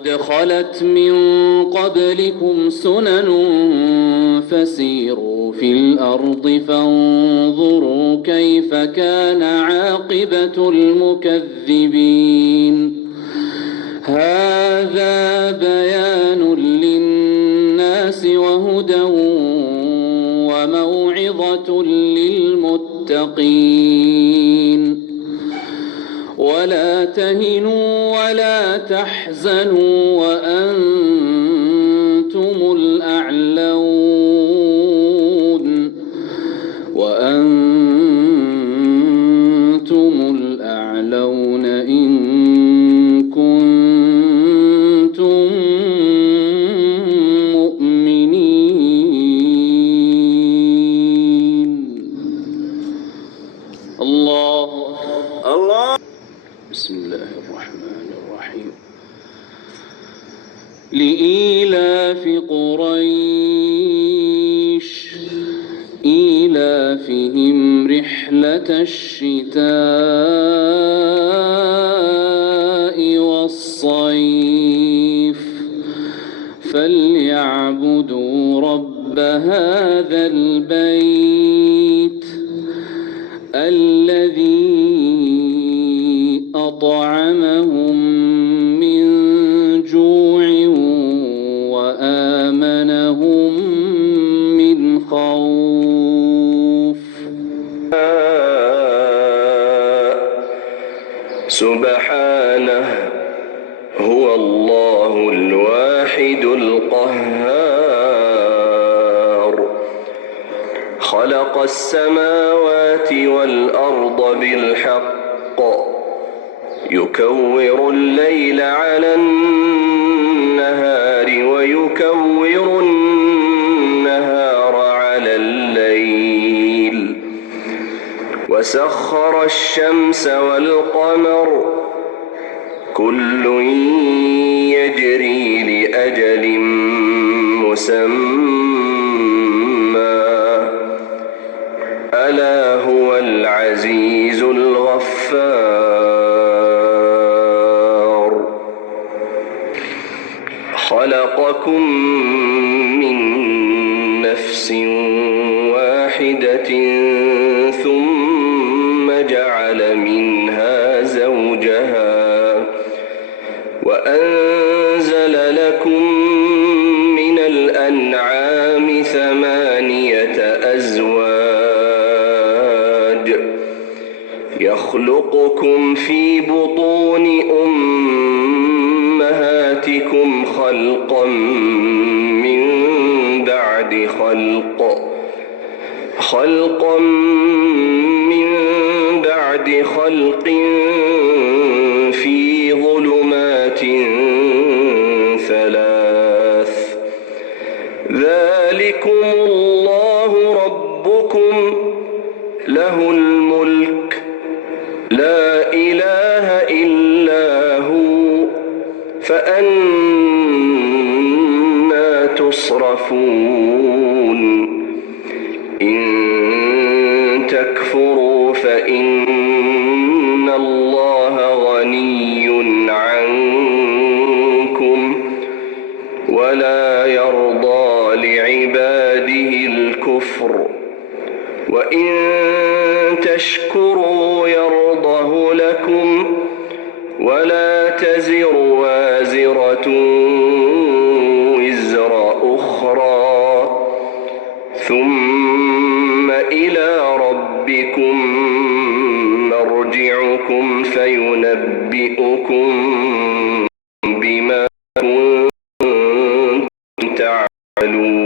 قد خلت من قبلكم سنن فسيروا في الأرض فانظروا كيف كان عاقبة المكذبين. هذا بيان للناس وهدى وموعظة للمتقين. ولا تهنوا ولا تحزنوا وأنتم الأعلون إن كنتم مؤمنين. الله. بسم الله الرحمن الرحيم. لإيلاف قريش إيلافهم رحلة الشتاء والصيف فليعبدوا رب هذا البيت الذي أطعمهم من جوع وآمنهم من خوف. سبحانه هو الله الواحد القهار. خلق السماوات والأرض بالحق يكور الليل على النهار ويكور النهار على الليل وسخر الشمس والقمر كل يجري لأجل مسمى ألا هو العزيز الغفار. خلقكم من نفس واحدة ثم جعل منها زوجها وأنزل لكم من الأنعام 8 أزواج يخلقكم في بطون أمهاتكم خلقا من بعد خلق في ظلمات 3 ذلكم الله ربكم له الملك لا إله إلا هو فأنى تصرفون. إن تكفروا فإن الله غني عنكم ولا يرضى لعباده الكفر وإن تشكروا يرضه لكم ولا تزر وازرة وزر أخرى ثم إلى ربكم مرجعكم فينبئكم بما كنتم تعملون.